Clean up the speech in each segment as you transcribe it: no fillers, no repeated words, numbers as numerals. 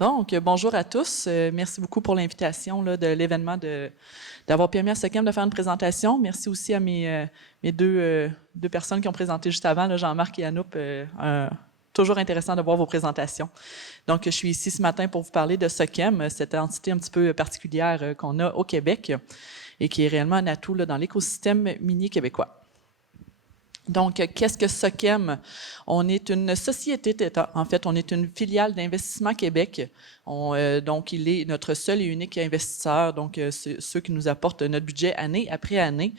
Donc, bonjour à tous. Merci beaucoup pour l'invitation là, de l'événement, d'avoir permis à SOCAM de faire une présentation. Merci aussi à mes deux personnes qui ont présenté juste avant, là, Jean-Marc et Anoup. Toujours intéressant de voir vos présentations. Donc, je suis ici ce matin pour vous parler de SOCAM, cette entité un petit peu particulière qu'on a au Québec et qui est réellement un atout là, dans l'écosystème minier québécois. Donc, qu'est-ce que SOCAM? On est une société d'État. En fait, on est une filiale d'Investissement Québec. Donc, il est notre seul et unique investisseur, donc ceux qui nous apportent notre budget année après année.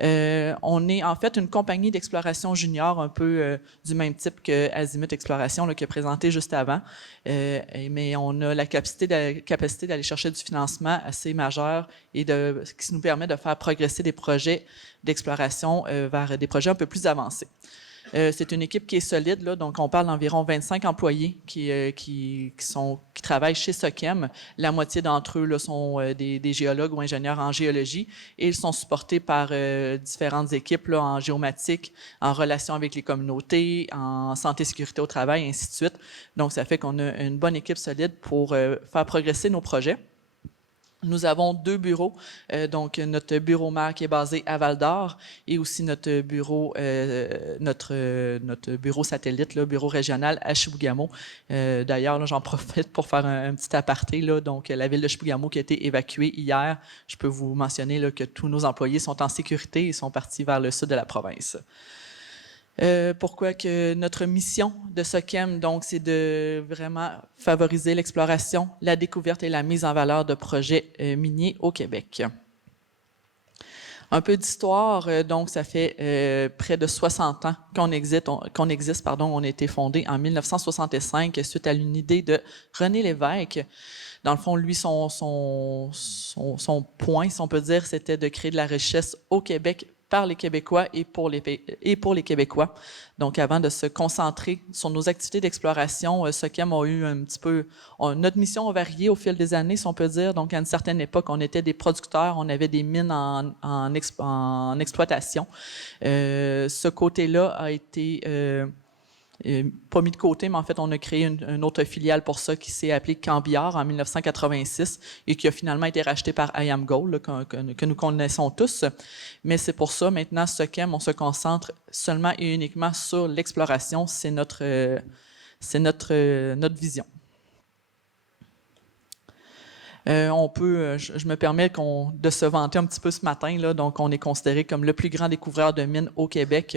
On est en fait une compagnie d'exploration junior, un peu du même type que Azimut Exploration, là, qui est présenté juste avant. Mais on a la capacité d'aller chercher du financement assez majeur et ce qui nous permet de faire progresser des projets d'exploration vers des projets un peu plus avancés. C'est une équipe qui est solide, là, donc on parle d'environ 25 employés qui travaillent chez SOCAM. La moitié d'entre eux là, sont des géologues ou ingénieurs en géologie et ils sont supportés par différentes équipes là, en géomatique, en relation avec les communautés, en santé et sécurité au travail, et ainsi de suite. Donc, ça fait qu'on a une bonne équipe solide pour faire progresser nos projets. Nous avons deux bureaux, donc notre bureau mère qui est basé à Val-d'Or et aussi notre bureau satellite, le bureau régional à Chibougamau. D'ailleurs, là, j'en profite pour faire un petit aparté. Là, donc, la ville de Chibougamau qui a été évacuée hier, je peux vous mentionner là, que tous nos employés sont en sécurité et sont partis vers le sud de la province. Pourquoi que notre mission de SOCAM, donc, c'est de vraiment favoriser l'exploration, la découverte et la mise en valeur de projets miniers au Québec. Un peu d'histoire, donc ça fait près de 60 ans qu'on existe. On a été fondé en 1965 suite à une idée de René Lévesque. Dans le fond, lui, son point, si on peut dire, c'était de créer de la richesse au Québec par les Québécois et pour les Québécois. Donc, avant de se concentrer sur nos activités d'exploration, SOCAM a eu un petit peu... notre mission a varié au fil des années, si on peut dire. Donc, à une certaine époque, on était des producteurs, on avait des mines en exploitation. Ce côté-là a été... pas mis de côté, mais en fait, on a créé une autre filiale pour ça qui s'est appelée Cambiar en 1986 et qui a finalement été rachetée par IAMGOLD, que nous connaissons tous. Mais c'est pour ça, maintenant, SOCAM, on se concentre seulement et uniquement sur l'exploration. C'est notre vision. Je me permets de se vanter un petit peu ce matin, là. Donc, on est considéré comme le plus grand découvreur de mines au Québec.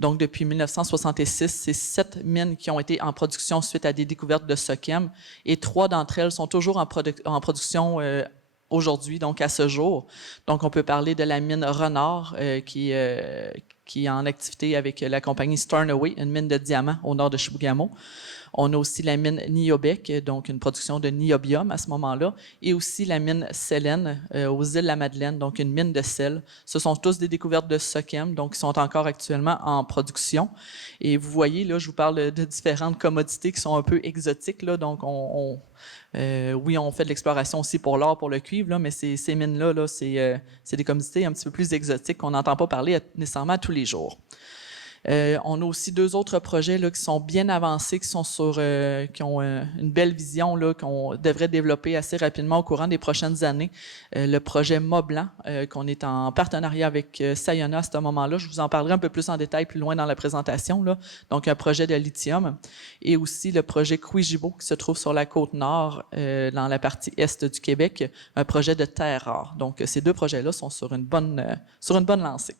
Donc, depuis 1966, c'est 7 mines qui ont été en production suite à des découvertes de SOCAM et 3 d'entre elles sont toujours en production aujourd'hui, donc à ce jour. Donc, on peut parler de la mine Renard qui est en activité avec la compagnie Stornoway, une mine de diamants au nord de Chibougamau. On a aussi la mine Niobec, donc une production de niobium à ce moment-là, et aussi la mine Célène aux îles de la Madeleine, donc une mine de sel. Ce sont tous des découvertes de SOCAM, donc qui sont encore actuellement en production. Et vous voyez, là, je vous parle de différentes commodités qui sont un peu exotiques, là, donc oui, on fait de l'exploration aussi pour l'or, pour le cuivre, là, mais ces mines-là, là, c'est des commodités un petit peu plus exotiques qu'on n'entend pas parler nécessairement tous les jours. On a aussi 2 autres projets là, qui sont bien avancés, qui ont une belle vision là, qu'on devrait développer assez rapidement au courant des prochaines années. Le projet Mont-Blanc, qu'on est en partenariat avec Sayona à ce moment-là. Je vous en parlerai un peu plus en détail plus loin dans la présentation. Là. Donc, un projet de lithium. Et aussi le projet Kouijibo, qui se trouve sur la côte nord, dans la partie est du Québec, un projet de terre rare. Donc, ces 2 projets-là sont sur une bonne lancée.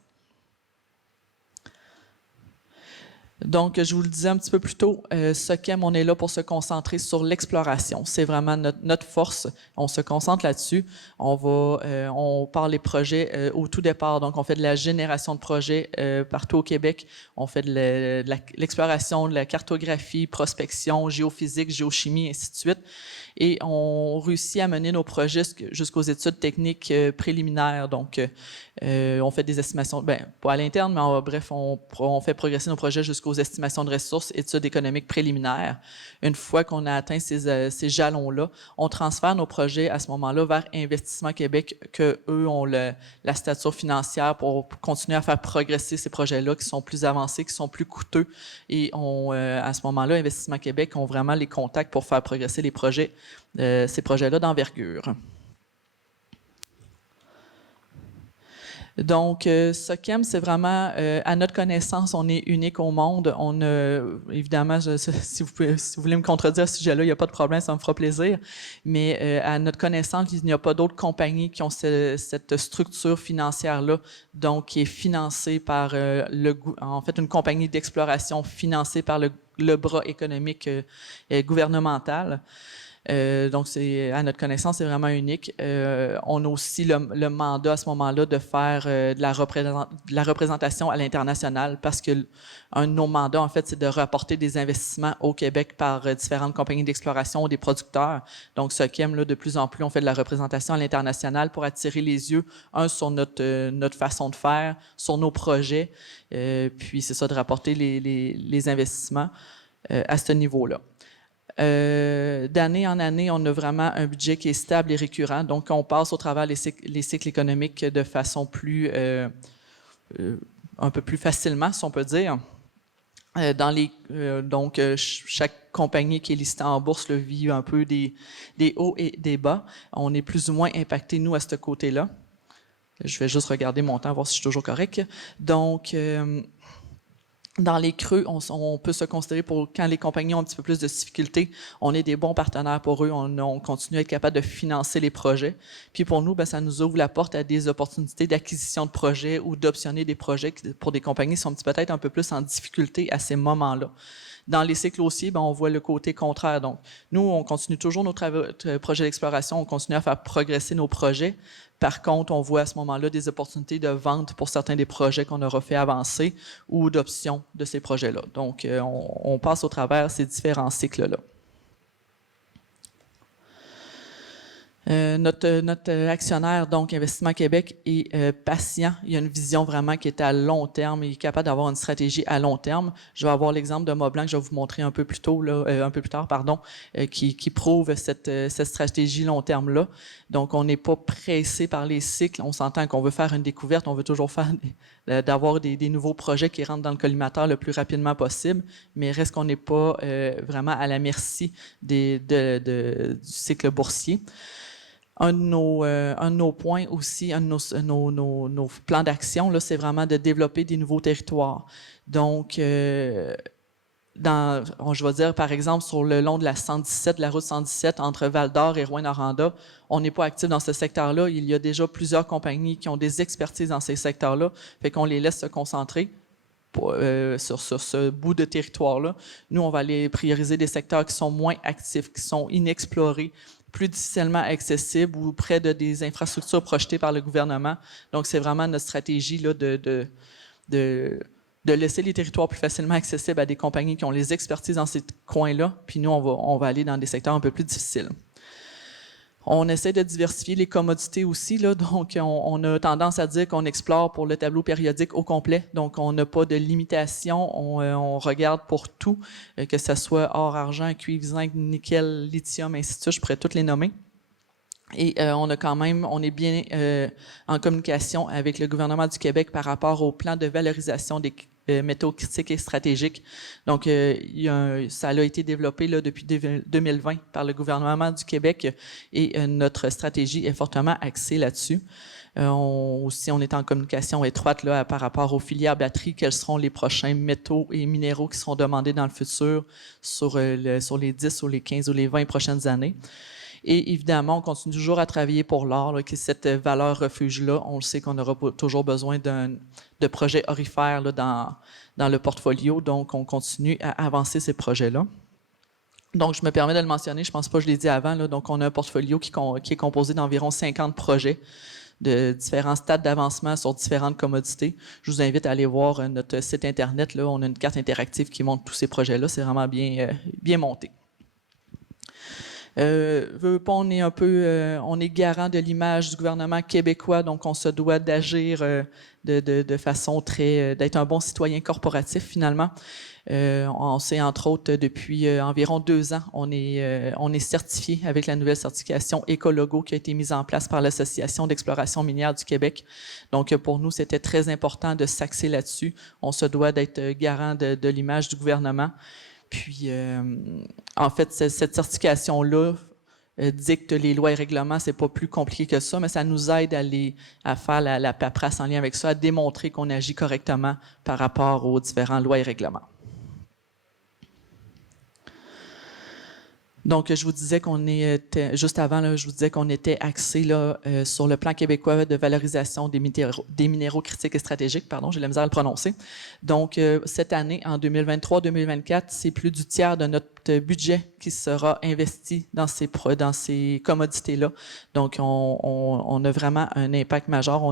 Donc, je vous le disais un petit peu plus tôt, SOCAM, on est là pour se concentrer sur l'exploration. C'est vraiment notre force. On se concentre là-dessus. On parle des projets au tout départ. Donc, on fait de la génération de projets partout au Québec. On fait de l'exploration, de la cartographie, prospection, géophysique, géochimie, ainsi de suite. Et on réussit à mener nos projets jusqu'aux études techniques préliminaires. Donc, on fait des estimations, pas à l'interne, mais bref, on fait progresser nos projets jusqu'aux estimations de ressources, études économiques préliminaires. Une fois qu'on a atteint ces jalons-là, on transfère nos projets à ce moment-là vers Investissement Québec, que eux ont la stature financière pour continuer à faire progresser ces projets-là qui sont plus avancés, qui sont plus coûteux. Et à ce moment-là, Investissement Québec ont vraiment les contacts pour faire progresser les projets ces projets-là d'envergure. Donc, SOCEM, c'est vraiment, à notre connaissance, on est unique au monde. On évidemment, si vous voulez me contredire à ce sujet-là, il n'y a pas de problème, ça me fera plaisir. Mais à notre connaissance, il n'y a pas d'autres compagnies qui ont cette structure financière-là, donc qui est financée par en fait, une compagnie d'exploration financée par le bras économique gouvernemental. Donc, à notre connaissance, c'est vraiment unique. On a aussi le mandat à ce moment-là de faire de la représentation à l'international parce que un de nos mandats, en fait, c'est de rapporter des investissements au Québec par différentes compagnies d'exploration ou des producteurs. Donc, SOCEM, là, de plus en plus, on fait de la représentation à l'international pour attirer les yeux, sur notre façon de faire, sur nos projets, puis c'est ça, de rapporter les investissements à ce niveau-là. D'année en année, on a vraiment un budget qui est stable et récurrent. Donc, on passe au travers les cycles économiques de façon un peu plus facilement, si on peut dire. Donc, chaque compagnie qui est listée en bourse vit un peu des hauts et des bas. On est plus ou moins impacté, nous, à ce côté-là. Je vais juste regarder mon temps, voir si je suis toujours correct. Donc, dans les creux, on peut se considérer pour quand les compagnies ont un petit peu plus de difficultés, on est des bons partenaires pour eux, on continue à être capable de financer les projets. Puis pour nous, ça nous ouvre la porte à des opportunités d'acquisition de projets ou d'optionner des projets pour des compagnies qui sont peut-être un peu plus en difficulté à ces moments-là. Dans les cycles haussiers, on voit le côté contraire. Donc, nous, on continue toujours nos projets d'exploration, on continue à faire progresser nos projets. Par contre, on voit à ce moment-là des opportunités de vente pour certains des projets qu'on aura fait avancer ou d'options de ces projets-là. Donc, on passe au travers ces différents cycles-là. Notre actionnaire, donc Investissement Québec, est patient. Il y a une vision vraiment qui est à long terme. Il est capable d'avoir une stratégie à long terme. Je vais avoir l'exemple de Moblanc que je vais vous montrer un peu plus tard, qui prouve cette stratégie long terme-là. Donc, on n'est pas pressé par les cycles. On s'entend qu'on veut faire une découverte, on veut toujours d'avoir des nouveaux projets qui rentrent dans le collimateur le plus rapidement possible, mais reste qu'on n'est pas vraiment à la merci du cycle boursier. Un de nos points aussi, un de nos plans d'action, là, c'est vraiment de développer des nouveaux territoires. Donc, je vais dire, par exemple, sur le long de la 117, de la route 117, entre Val-d'Or et Rouyn-Noranda, on n'est pas actif dans ce secteur-là. Il y a déjà plusieurs compagnies qui ont des expertises dans ces secteurs-là, fait qu'on les laisse se concentrer sur ce bout de territoire-là. Nous, on va aller prioriser des secteurs qui sont moins actifs, qui sont inexplorés, plus difficilement accessibles ou près de des infrastructures projetées par le gouvernement. Donc, c'est vraiment notre stratégie là, de laisser les territoires plus facilement accessibles à des compagnies qui ont les expertises dans ces coins-là, puis nous, on va aller dans des secteurs un peu plus difficiles. On essaie de diversifier les commodités aussi, là, donc on a tendance à dire qu'on explore pour le tableau périodique au complet, donc on n'a pas de limitation, on regarde pour tout, que ce soit or, argent, cuivre, zinc, nickel, lithium, ainsi de suite, je pourrais toutes les nommer. Et on est bien en communication avec le gouvernement du Québec par rapport au plan de valorisation des métaux critiques et stratégiques. Donc, ça a été développé là, depuis 2020 par le gouvernement du Québec et notre stratégie est fortement axée là-dessus. On est en communication étroite là, par rapport aux filières batteries, quels seront les prochains métaux et minéraux qui seront demandés dans le futur sur les 10 ou les 15 ou les 20 prochaines années. Et évidemment, on continue toujours à travailler pour l'or, qui est cette valeur refuge-là. On le sait qu'on aura toujours besoin de projets orifères là, dans le portfolio, donc on continue à avancer ces projets-là. Donc, je me permets de le mentionner, je ne pense pas que je l'ai dit avant, là, donc on a un portfolio qui est composé d'environ 50 projets de différents stades d'avancement sur différentes commodités. Je vous invite à aller voir notre site Internet. Là, on a une carte interactive qui montre tous ces projets-là. C'est vraiment bien monté. On est garant de l'image du gouvernement québécois, donc on se doit d'agir de façon d'être un bon citoyen corporatif finalement. On sait entre autres depuis environ 2 ans, on est certifié avec la nouvelle certification Écologo qui a été mise en place par l'Association d'exploration minière du Québec. Donc pour nous, c'était très important de s'axer là-dessus. On se doit d'être garant de l'image du gouvernement. Puis, en fait, cette certification-là dictent les lois et règlements, c'est pas plus compliqué que ça, mais ça nous aide à faire la paperasse en lien avec ça, à démontrer qu'on agit correctement par rapport aux différents lois et règlements. Donc, je vous disais qu'on était, juste avant, là, je vous disais qu'on était axé là, sur le plan québécois de valorisation des minéraux critiques et stratégiques, pardon, j'ai la misère à le prononcer. Donc, cette année, en 2023-2024, c'est plus du tiers de notre budget qui sera investi dans ces commodités-là. Donc, on a vraiment un impact majeur.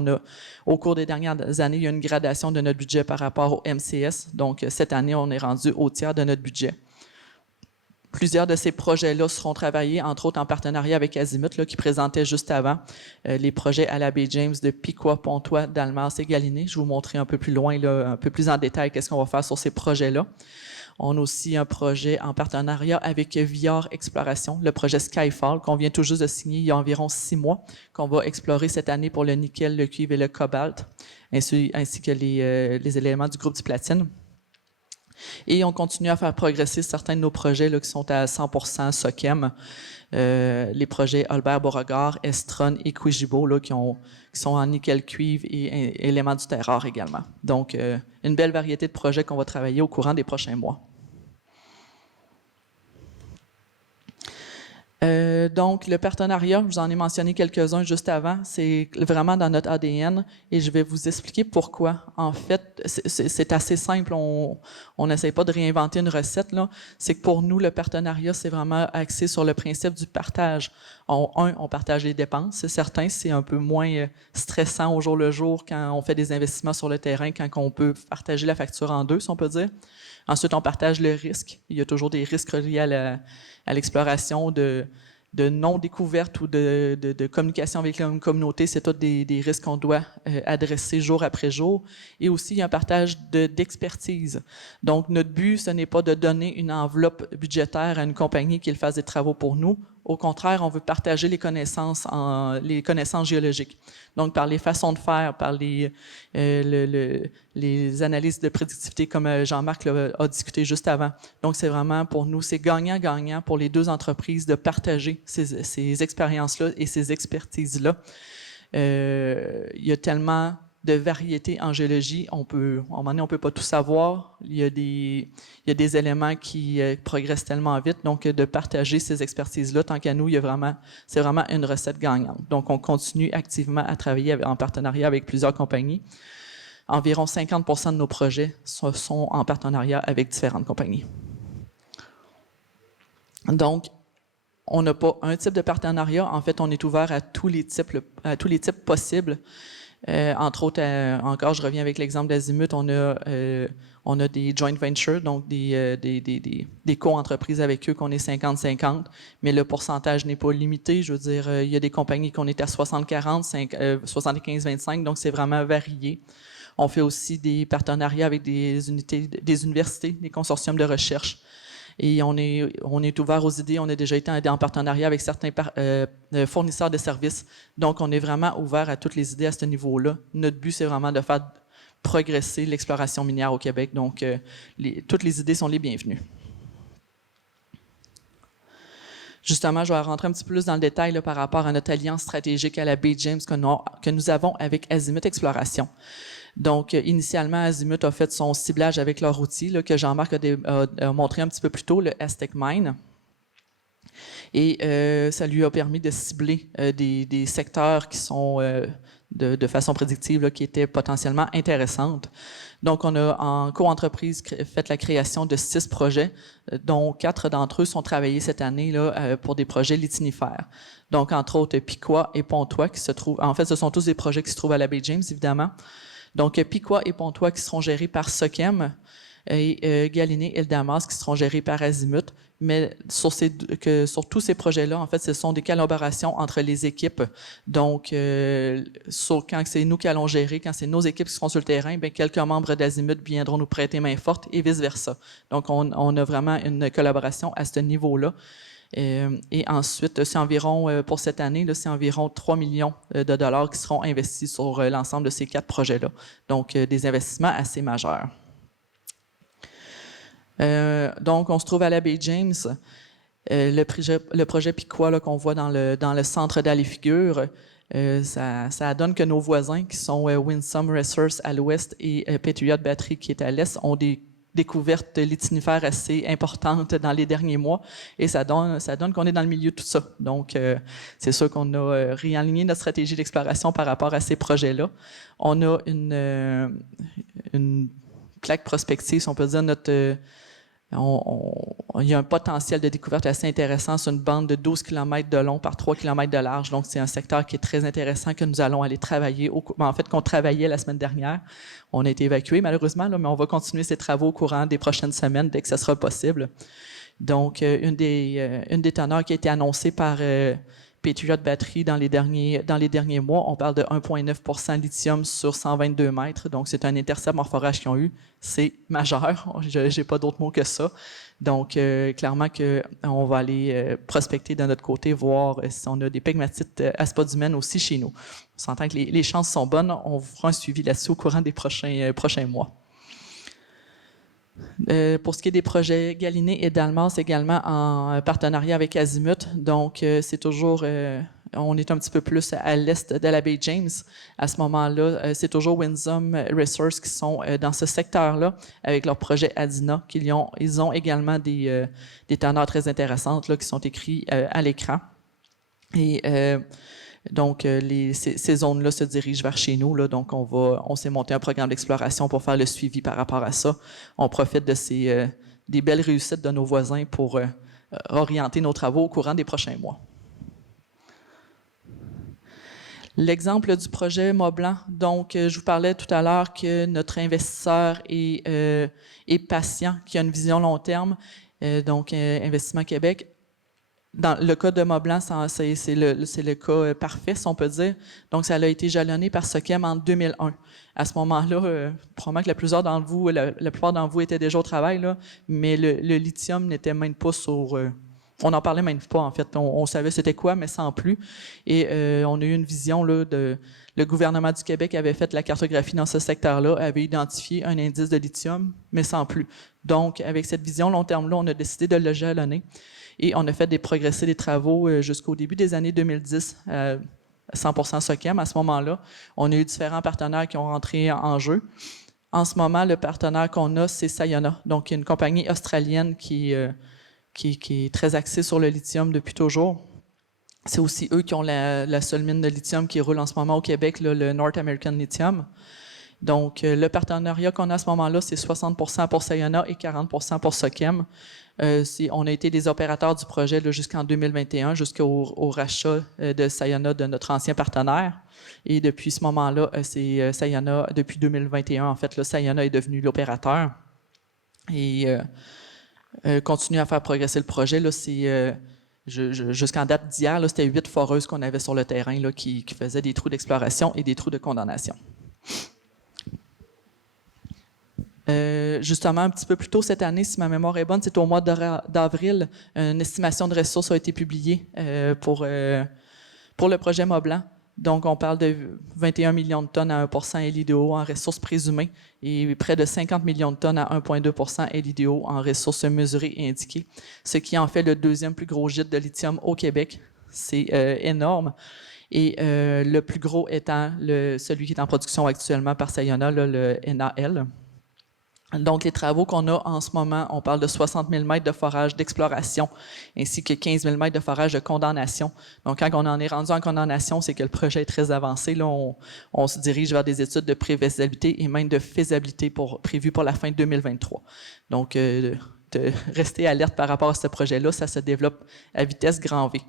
Au cours des dernières années, il y a une gradation de notre budget par rapport au MCS. Donc, cette année, on est rendu au tiers de notre budget. Plusieurs de ces projets-là seront travaillés, entre autres en partenariat avec Azimut, là, qui présentait juste avant les projets à la baie James de Piqua, Pontois, Dalmas et Galiné. Je vais vous montrer un peu plus loin, là, un peu plus en détail, qu'est-ce qu'on va faire sur ces projets-là. On a aussi un projet en partenariat avec Viard Exploration, le projet Skyfall, qu'on vient tout juste de signer il y a environ 6 mois, qu'on va explorer cette année pour le nickel, le cuivre et le cobalt, ainsi que les éléments du groupe du platine. Et on continue à faire progresser certains de nos projets là, qui sont à 100% SOCEM, les projets Albert-Beauregard, Estron et Quijibo là, qui sont en nickel cuivre et éléments du terroir également. Donc, une belle variété de projets qu'on va travailler au courant des prochains mois. Donc, le partenariat, je vous en ai mentionné quelques-uns juste avant, c'est vraiment dans notre ADN et je vais vous expliquer pourquoi. En fait, c'est assez simple, on n'essaie pas de réinventer une recette, là. C'est que pour nous, le partenariat, c'est vraiment axé sur le principe du partage. On partage les dépenses, c'est certain, c'est un peu moins stressant au jour le jour quand on fait des investissements sur le terrain, quand on peut partager la facture en deux, si on peut dire. Ensuite, on partage le risque. Il y a toujours des risques reliés à l'exploration de non-découverte ou de communication avec la communauté. C'est tous des risques qu'on doit adresser jour après jour. Et aussi, il y a un partage d'expertise. Donc, notre but, ce n'est pas de donner une enveloppe budgétaire à une compagnie qui fasse des travaux pour nous. Au contraire, on veut partager les connaissances géologiques. Donc, par les façons de faire, par les analyses de prédictivité, comme Jean-Marc a discuté juste avant. Donc, c'est vraiment, pour nous, c'est gagnant-gagnant pour les deux entreprises de partager ces expériences-là et ces expertises-là. Il y a tellement de variétés en géologie, à un moment donné, on peut pas tout savoir. Il y a des éléments qui progressent tellement vite, donc de partager ces expertises-là, tant qu'à nous, c'est vraiment une recette gagnante. Donc, on continue activement à travailler en partenariat avec plusieurs compagnies. Environ 50% de nos projets sont en partenariat avec différentes compagnies. Donc, on n'a pas un type de partenariat. En fait, on est ouvert à tous les types possibles. Entre autres, encore, je reviens avec l'exemple d'Azimut, on a des joint ventures, donc des co-entreprises avec eux qu'on est 50-50, mais le pourcentage n'est pas limité. Je veux dire, il y a des compagnies qu'on est à 60-40, 75-25, donc c'est vraiment varié. On fait aussi des partenariats avec des universités, des consortiums de recherche. Et on est ouvert aux idées. On a déjà été en partenariat avec certains fournisseurs de services. Donc, on est vraiment ouvert à toutes les idées à ce niveau-là. Notre but, c'est vraiment de faire progresser l'exploration minière au Québec. Donc, toutes les idées sont les bienvenues. Justement, je vais rentrer un petit peu plus dans le détail là, par rapport à notre alliance stratégique à la baie James que nous avons avec Azimut Exploration. Donc, initialement, Azimut a fait son ciblage avec leur outil là, que Jean-Marc a montré un petit peu plus tôt, le Aztec Mine. Et ça lui a permis de cibler des secteurs qui sont de façon prédictive, là, qui étaient potentiellement intéressantes. Donc, on a en co-entreprise fait la création de 6 projets, dont 4 d'entre eux sont travaillés cette année là, pour des projets litinifères. Donc, entre autres, Piqua et Pontois, qui se trouvent... En fait, ce sont tous des projets qui se trouvent à la baie James, évidemment. Donc, Piqua et Pontois qui seront gérés par SOCEM et Galiné et le Damas qui seront gérés par Azimut. Mais sur tous ces projets-là, en fait, ce sont des collaborations entre les équipes. Donc, quand c'est nous qui allons gérer, quand c'est nos équipes qui seront sur le terrain, bien, quelques membres d'Azimut viendront nous prêter main forte et vice-versa. Donc, on a vraiment une collaboration à ce niveau-là. Et ensuite, c'est environ, pour cette année, c'est environ 3 millions de dollars qui seront investis sur l'ensemble de ces 4 projets-là. Donc, des investissements assez majeurs. Donc, on se trouve à la baie James. Le projet Piqua là, qu'on voit dans le centre d'Allée-Figure, ça donne que nos voisins, qui sont Winsome Resources à l'ouest et Patriot Battery qui est à l'est, ont des découvertes litinifères assez importantes dans les derniers mois, et ça donne qu'on est dans le milieu de tout ça. Donc, c'est sûr qu'on a réaligné notre stratégie d'exploration par rapport à ces projets-là. On a une plaque prospective, si on peut dire, il y a un potentiel de découverte assez intéressant sur une bande de 12 km de long par 3 km de large. Donc, c'est un secteur qui est très intéressant que nous allons aller travailler, en fait, qu'on travaillait la semaine dernière. On a été évacués, malheureusement, là, mais on va continuer ces travaux au courant des prochaines semaines, dès que ce sera possible. Donc, une des teneurs qui a été annoncée par Patriot Battery dans les derniers mois, on parle de 1,9 % lithium sur 122 mètres. Donc, c'est un intercept en forage qu'ils ont eu. C'est majeur. Je n'ai pas d'autres mots que ça. Donc, clairement qu'on va aller prospecter de notre côté, voir si on a des pegmatites à spodumène aussi chez nous. On s'entend que les chances sont bonnes. On vous fera un suivi là-dessus au courant des prochains mois. Pour ce qui est des projets Galiné et Dalmas, également en partenariat avec Azimut. Donc, c'est toujours, on est un petit peu plus à l'est de la baie James. À ce moment-là, c'est toujours Winsome Resources qui sont dans ce secteur-là avec leur projet Adina. Ils ont également des teneurs très intéressantes là, qui sont écrits à l'écran. Et donc, ces zones-là se dirigent vers chez nous. Là, donc, on s'est monté un programme d'exploration pour faire le suivi par rapport à ça. On profite de des belles réussites de nos voisins pour orienter nos travaux au courant des prochains mois. L'exemple du projet Mont-Blanc. Donc, je vous parlais tout à l'heure que notre investisseur est patient, qui a une vision long terme. Donc, Investissement Québec. Dans le cas de Mont-Blanc, c'est le cas parfait, si on peut dire. Donc, ça a été jalonné par Sochem en 2001. À ce moment-là, probablement que la plupart d'entre vous étaient déjà au travail, là, mais le lithium n'était même pas sur... on n'en parlait même pas, en fait. On savait c'était quoi, mais sans plus. Et on a eu une vision là, le gouvernement du Québec avait fait la cartographie dans ce secteur-là, avait identifié un indice de lithium, mais sans plus. Donc, avec cette vision long terme-là, on a décidé de le jalonner. Et on a fait progresser des travaux jusqu'au début des années 2010, 100% Sochem. À ce moment-là, on a eu différents partenaires qui ont rentré en jeu. En ce moment, le partenaire qu'on a, c'est Sayona, donc une compagnie australienne qui est très axée sur le lithium depuis toujours. C'est aussi eux qui ont la seule mine de lithium qui roule en ce moment au Québec, là, le North American Lithium. Donc, le partenariat qu'on a à ce moment-là, c'est 60% pour Sayona et 40% pour Sochem. On a été des opérateurs du projet jusqu'en 2021, jusqu'au rachat de Sayona de notre ancien partenaire. Et depuis ce moment-là, c'est Sayona, depuis 2021, en fait, là, Sayona est devenu l'opérateur et continue à faire progresser le projet. Là, jusqu'en date d'hier, c'était 8 foreuses qu'on avait sur le terrain là, qui faisaient des trous d'exploration et des trous de condamnation. Justement, un petit peu plus tôt cette année, si ma mémoire est bonne, c'est au mois d'avril, une estimation de ressources a été publiée pour le projet Mont-Blanc. Donc, on parle de 21 millions de tonnes à 1% LIDO en ressources présumées et près de 50 millions de tonnes à 1,2% LIDO en ressources mesurées et indiquées, ce qui en fait le deuxième plus gros gîte de lithium au Québec. C'est énorme. Et le plus gros étant celui qui est en production actuellement par Sayona, là, le NAL. Donc, les travaux qu'on a en ce moment, on parle de 60 000 mètres de forage d'exploration ainsi que 15 000 mètres de forage de condamnation. Donc, quand on en est rendu en condamnation, c'est que le projet est très avancé. Là, on se dirige vers des études de préfaisabilité et même de faisabilité prévues pour la fin 2023. Donc, de rester alerte par rapport à ce projet-là, ça se développe à vitesse grand V.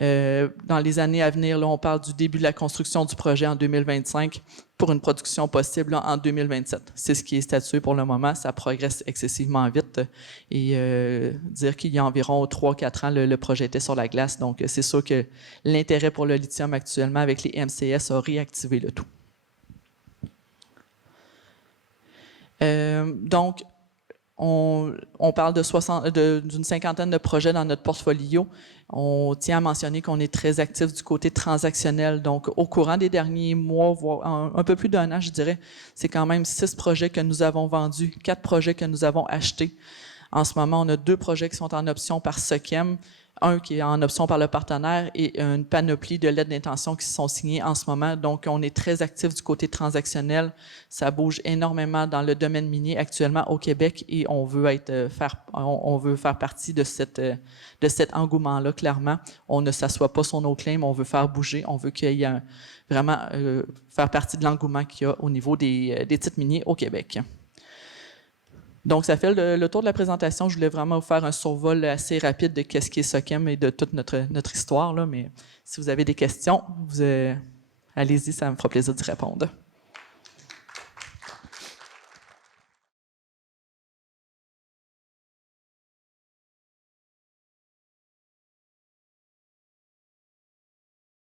Dans les années à venir, là, on parle du début de la construction du projet en 2025 pour une production possible là, en 2027. C'est ce qui est statué pour le moment. Ça progresse excessivement vite. Et dire qu'il y a environ 3-4 ans, le projet était sur la glace. Donc, c'est sûr que l'intérêt pour le lithium actuellement avec les MCS a réactivé le tout. Donc, on parle d'une cinquantaine de projets dans notre portfolio. On tient à mentionner qu'on est très actif du côté transactionnel. Donc, au courant des derniers mois, voire un peu plus d'1 an, je dirais, c'est quand même 6 projets que nous avons vendus, 4 projets que nous avons achetés. En ce moment, on a 2 projets qui sont en option par SOQEM, un qui est en option par le partenaire et une panoplie de lettres d'intention qui sont signées en ce moment. Donc, on est très actif du côté transactionnel. Ça bouge énormément dans le domaine minier actuellement au Québec et on veut faire partie de cet engouement-là, clairement. On ne s'assoit pas sur nos claims, on veut faire bouger, on veut qu'il y ait vraiment faire partie de l'engouement qu'il y a au niveau des titres miniers au Québec. Donc, ça fait le tour de la présentation. Je voulais vraiment vous faire un survol assez rapide de qu'est-ce qu'est SOQEM et de toute notre histoire, là. Mais si vous avez des questions, allez-y, ça me fera plaisir d'y répondre.